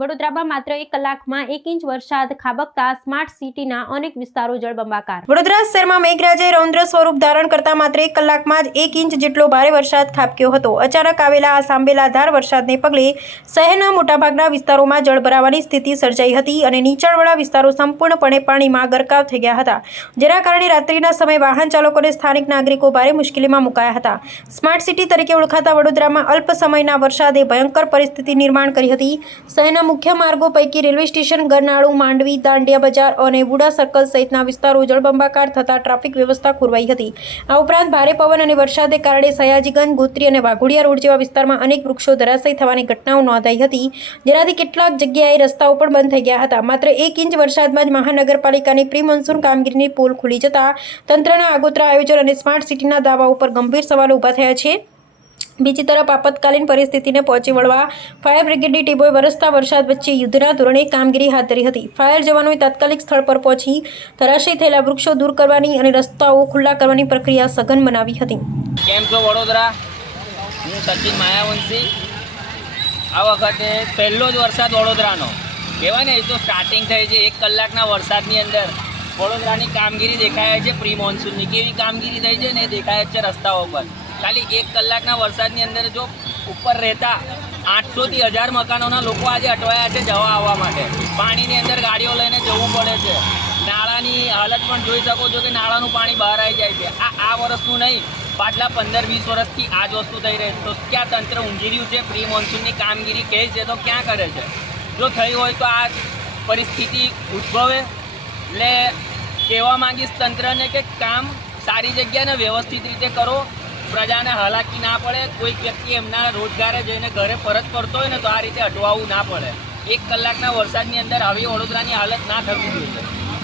વડોદરામાં માત્ર 1 કલાકમાં 1 ઇંચ વરસાદ ખાબકતા સ્માર્ટ સિટીના અનેક વિસ્તારો જળબંબાકાર। વડોદરા શહેરમાં મેઘરાજાએ રૌદ્ર સ્વરૂપ ધારણ કરતા માત્ર 1 કલાકમાં જ 1 ઇંચ જેટલો ભારે વરસાદ ખાબક્યો હતો। અચાનક આવેલા આ સાંભેલાધાર વરસાદને પગલે શહેરના મોટાભાગના વિસ્તારોમાં જળ ભરાવાની સ્થિતિ સર્જાઈ હતી અને નીચાણવાળા વિસ્તારો સંપૂર્ણપણે પાણીમાં ગરકાવ થઈ ગયા હતા, જેના કારણે રાત્રિના સમયે વાહન ચાલકો અને સ્થાનિક નાગરિકો ભારે મુશ્કેલીમાં મુકાયા હતા। સ્માર્ટ સિટી તરીકે ઓળખાતા વડોદરામાં અલ્પ સમયના વરસાદે ભયંકર પરિસ્થિતિ નિર્માણ કરી હતી। શહેરના મુખ્ય માર્ગો પૈકી રેલવે સ્ટેશન, ગરનાળું, માંડવી, દાંડિયા બજાર અને વુડા સર્કલ સહિતના વિસ્તારો જળબંબાકાર થતા ટ્રાફિક વ્યવસ્થા ખોરવાઈ હતી। આ ઉપરાંત ભારે પવન અને વરસાદને કારણે સયાજીગંજ, ગોત્રી અને વાઘોડિયા રોડ જેવા વિસ્તારમાં અનેક વૃક્ષો ધરાશાયી થવાની ઘટનાઓ નોંધાઈ હતી, જેનાથી કેટલાક જગ્યાએ રસ્તાઓ પણ બંધ થઈ ગયા હતા। માત્ર 1 ઇંચ વરસાદમાં જ મહાનગરપાલિકાની પ્રી મોન્સૂન કામગીરીની પોલ ખુલી જતા તંત્રના આગોતરા આયોજન અને સ્માર્ટ સિટીના દાવાઓ પર ગંભીર સવાલો ઊભા થયા છે। બીજી તરફ આપતકાલીન પરિસ્થિતિને પહોંચી વળવા ફાયર બ્રિગેડની ટીમોએ વરસતા વરસાદ વચ્ચે યુદ્ધના ધોરણે કામગીરી હાથ ધરી હતી। ફાયર જવાનોએ તાત્કાલિક સ્થળ પર પહોંચી ધરાશાયી થયેલા વૃક્ષો દૂર કરવાની અને રસ્તાઓ ખુલ્લા કરવાની પ્રક્રિયા સઘન બનાવી હતી। કેમ છો વડોદરા? હું સચિન માયાવંશી। આ વખતે પહેલો જ વરસાદ વડોદરાનો કહેવાય ને, એ તો સ્ટાર્ટિંગ થઈ છે 1 કલાકના વરસાદની અંદર વડોદરાની કામગીરી દેખાય છે। પ્રી મોન્સૂનની કેવી કામગીરી થઈ છે ને એ દેખાય છે રસ્તાઓ પર। ખાલી 1 કલાકના વરસાદની અંદર જો ઉપર રહેતા 800 થી 1000 મકાનોના લોકો આજે અટવાયા છે જવા આવવા માટે। પાણીની અંદર ગાડીઓ લઈને જવું પડે છે। નાળાની હાલત પણ જોઈ શકો છો કે નાળાનું પાણી બહાર આવી જાય છે। આ વર્ષનું નહીં, પાછલા 15-20 વર્ષથી આ જ વસ્તુ થઈ રહી છે। તો ક્યાં તંત્ર ઊંઘી રહ્યું છે? પ્રી મોન્સૂનની કામગીરી કહે છે તો ક્યાં કરે છે? જો થઈ હોય તો આ પરિસ્થિતિ ઉદ્ભવે। એટલે કહેવા માંગીશ તંત્રને કે કામ સારી જગ્યાને વ્યવસ્થિત રીતે કરો, પ્રજાને હાલાકી ના પડે। કોઈક વ્યક્તિ એમના રોજગારે જઈને ઘરે પરત કરતો હોય ને તો આ રીતે અટવાવું ના પડે। 1 કલાકના વરસાદની અંદર આવી વડોદરાની હાલત ના થવી જોઈએ।